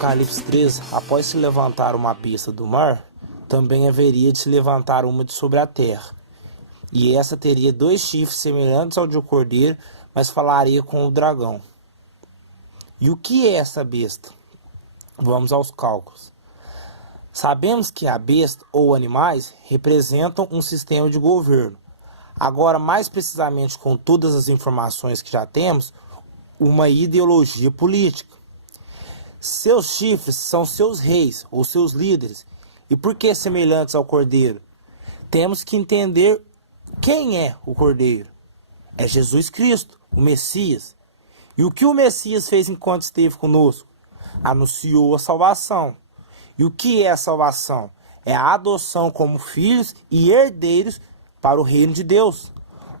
Apocalipse 13, após se levantar uma besta do mar, também haveria de se levantar uma de sobre a terra. E essa teria 2 chifres semelhantes ao de um cordeiro, mas falaria com o dragão. E o que é essa besta? Vamos aos cálculos. Sabemos que a besta ou animais representam um sistema de governo. Agora, mais precisamente com todas as informações que já temos, uma ideologia política. Seus chifres são seus reis ou seus líderes. E por que semelhantes ao cordeiro? Temos que entender quem é o cordeiro. É Jesus Cristo, o Messias. E o que o Messias fez enquanto esteve conosco? Anunciou a salvação. E o que é a salvação? É a adoção como filhos e herdeiros para o reino de Deus.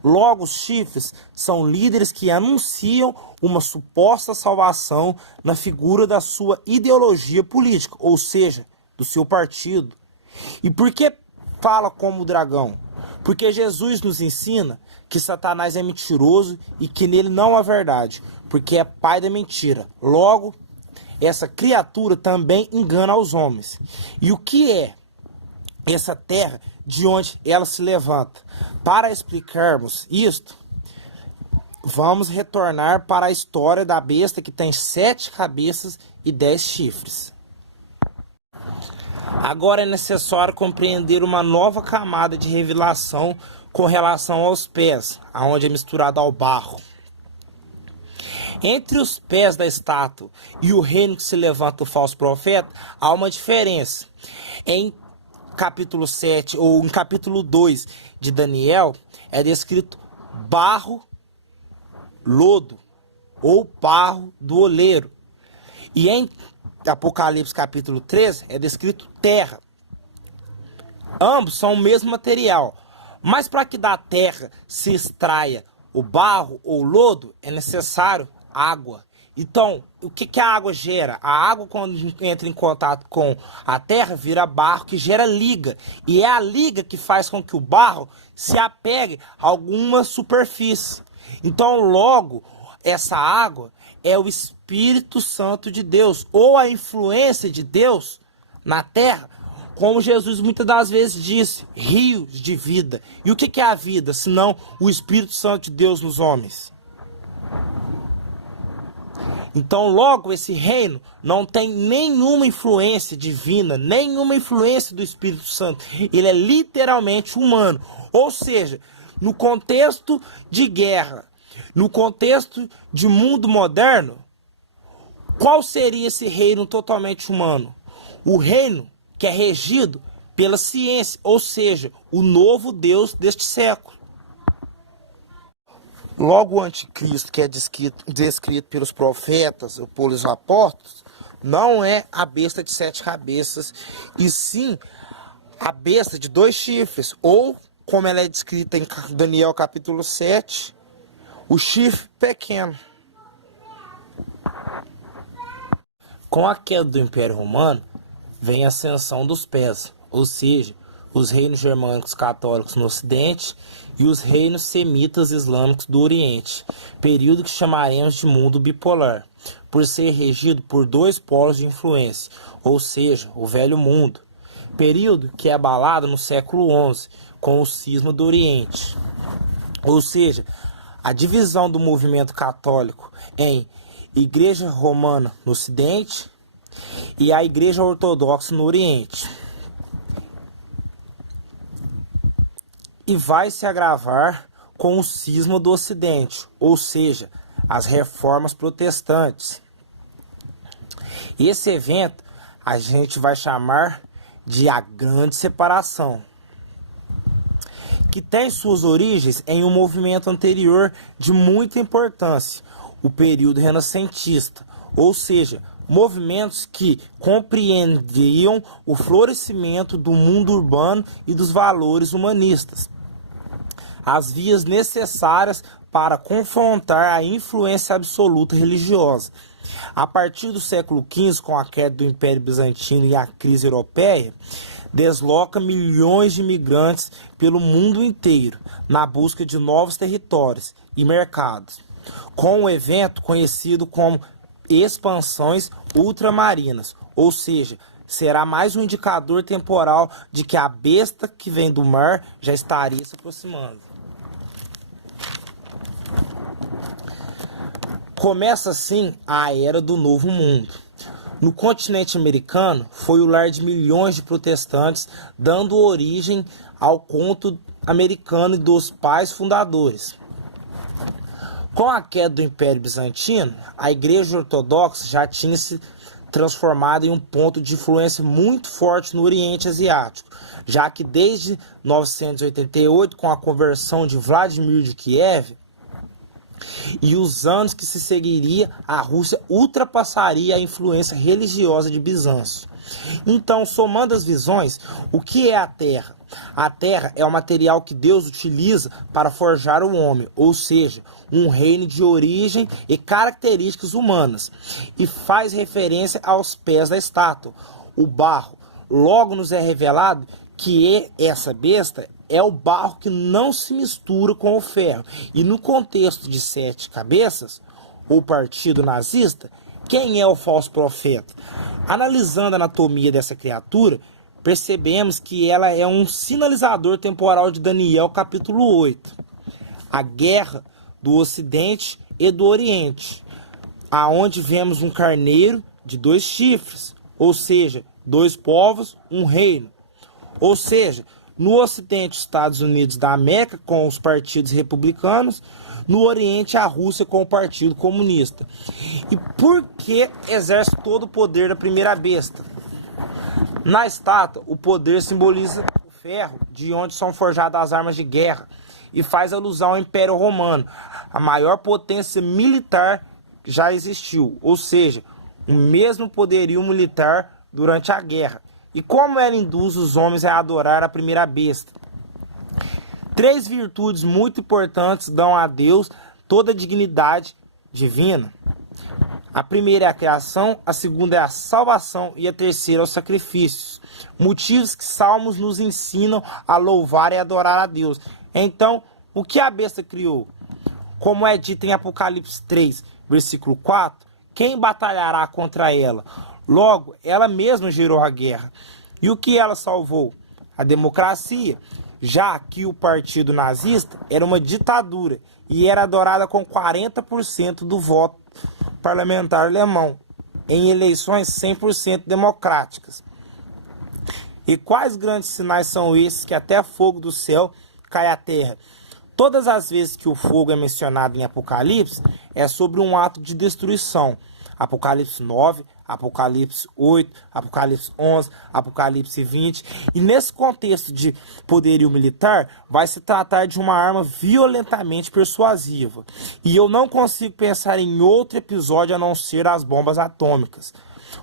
Logo, os chifres são líderes que anunciam uma suposta salvação na figura da sua ideologia política, ou seja, do seu partido. E por que fala como o dragão? Porque Jesus nos ensina que Satanás é mentiroso e que nele não há verdade, porque é pai da mentira. Logo, essa criatura também engana os homens. E o que é essa terra de onde ela se levanta? Para explicarmos isto, vamos retornar para a história da besta que tem 7 cabeças e 10 chifres. Agora é necessário compreender uma nova camada de revelação com relação aos pés, aonde é misturado ao barro. Entre os pés da estátua e o reino que se levanta o falso profeta, há uma diferença. Em capítulo 7 ou em capítulo 2 de Daniel, é descrito barro, lodo ou barro do oleiro. E em Apocalipse capítulo 13 é descrito terra. Ambos são o mesmo material, mas para que da terra se extraia o barro ou lodo, é necessário água. Então, o que a água gera? A água, quando entra em contato com a terra, vira barro, que gera liga. E é a liga que faz com que o barro se apegue a alguma superfície. Então, logo, essa água é o Espírito Santo de Deus, ou a influência de Deus na terra, como Jesus muitas das vezes disse, rios de vida. E o que é a vida, senão o Espírito Santo de Deus nos homens? Então, logo, esse reino não tem nenhuma influência divina, nenhuma influência do Espírito Santo. Ele é literalmente humano. Ou seja, no contexto de guerra, no contexto de mundo moderno, qual seria esse reino totalmente humano? O reino que é regido pela ciência, ou seja, o novo Deus deste século. Logo, o anticristo, que é descrito pelos profetas ou pelos apóstolos, não é a besta de 7 cabeças, e sim a besta de 2 chifres, ou, como ela é descrita em Daniel capítulo 7, o chifre pequeno. Com a queda do Império Romano, vem a ascensão dos pés, ou seja, os reinos germânicos católicos no Ocidente e os reinos semitas islâmicos do Oriente, período que chamaremos de mundo bipolar, por ser regido por 2 polos de influência, ou seja, o Velho Mundo, período que é abalado no século XI, com o cisma do Oriente, ou seja, a divisão do movimento católico em Igreja Romana no Ocidente e a Igreja Ortodoxa no Oriente. E vai se agravar com o cisma do Ocidente, ou seja, as reformas protestantes. Esse evento a gente vai chamar de a Grande Separação, que tem suas origens em um movimento anterior de muita importância, o período renascentista, ou seja, movimentos que compreendiam o florescimento do mundo urbano e dos valores humanistas, as vias necessárias para confrontar a influência absoluta religiosa. A partir do século XV, com a queda do Império Bizantino e a crise europeia, desloca milhões de imigrantes pelo mundo inteiro na busca de novos territórios e mercados, com um evento conhecido como expansões ultramarinas, ou seja, será mais um indicador temporal de que a besta que vem do mar já estaria se aproximando. Começa assim a Era do Novo Mundo. No continente americano, foi o lar de milhões de protestantes, dando origem ao conto americano e dos pais fundadores. Com a queda do Império Bizantino, a Igreja Ortodoxa já tinha se transformado em um ponto de influência muito forte no Oriente Asiático, já que desde 988, com a conversão de Vladimir de Kiev, e os anos que se seguiria, a Rússia ultrapassaria a influência religiosa de Bizâncio. Então, somando as visões, o que é a Terra? A Terra é o material que Deus utiliza para forjar o homem, ou seja, um reino de origem e características humanas, e faz referência aos pés da estátua, o barro. Logo nos é revelado que essa besta é o barro que não se mistura com o ferro. E no contexto de 7 cabeças, o partido nazista, quem é o falso profeta? Analisando a anatomia dessa criatura, percebemos que ela é um sinalizador temporal de Daniel capítulo 8. A guerra do Ocidente e do Oriente, aonde vemos um carneiro de 2 chifres, ou seja, 2 povos, um reino. Ou seja, no Ocidente, os Estados Unidos da América com os partidos republicanos, no Oriente, a Rússia com o Partido Comunista. E por que exerce todo o poder da primeira besta? Na estátua, o poder simboliza o ferro, de onde são forjadas as armas de guerra, e faz alusão ao Império Romano, a maior potência militar que já existiu, ou seja, o mesmo poderio militar durante a guerra. E como ela induz os homens a adorar a primeira besta? 3 virtudes muito importantes dão a Deus toda a dignidade divina. A primeira é a criação, a segunda é a salvação e a terceira é os sacrifícios. Motivos que salmos nos ensinam a louvar e adorar a Deus. Então, o que a besta criou? Como é dito em Apocalipse 3, versículo 4, quem batalhará contra ela? Logo, ela mesma gerou a guerra. E o que ela salvou? A democracia, já que o partido nazista era uma ditadura e era adorada com 40% do voto parlamentar alemão, em eleições 100% democráticas. E quais grandes sinais são esses que até fogo do céu cai à terra? Todas as vezes que o fogo é mencionado em Apocalipse, é sobre um ato de destruição. Apocalipse 9, Apocalipse 8, Apocalipse 11, Apocalipse 20. E nesse contexto de poderio militar, vai se tratar de uma arma violentamente persuasiva. E eu não consigo pensar em outro episódio a não ser as bombas atômicas.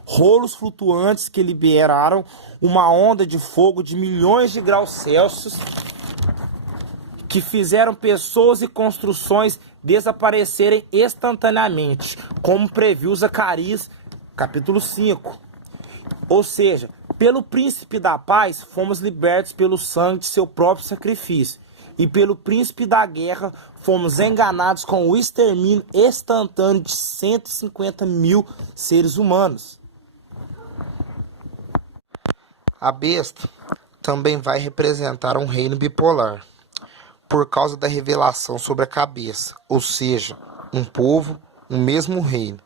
Rolos flutuantes que liberaram uma onda de fogo de milhões de graus Celsius que fizeram pessoas e construções desaparecerem instantaneamente, como previu Zacarias, capítulo 5. Ou seja, pelo príncipe da paz, fomos libertos pelo sangue de seu próprio sacrifício. E pelo príncipe da guerra, fomos enganados com o extermínio instantâneo de 150 mil seres humanos. A besta também vai representar um reino bipolar, por causa da revelação sobre a cabeça, ou seja, um povo, um mesmo reino,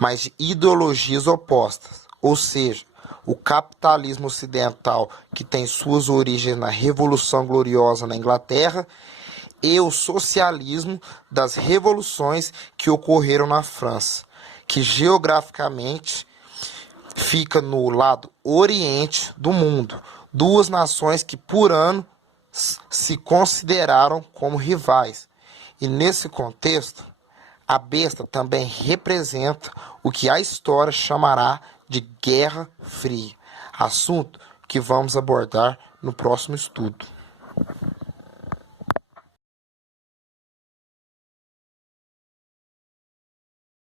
mas de ideologias opostas, ou seja, o capitalismo ocidental, que tem suas origens na Revolução Gloriosa na Inglaterra, e o socialismo das revoluções que ocorreram na França, que geograficamente fica no lado oriente do mundo, 2 nações que por ano se consideraram como rivais. E nesse contexto, a besta também representa o que a história chamará de Guerra Fria, assunto que vamos abordar no próximo estudo.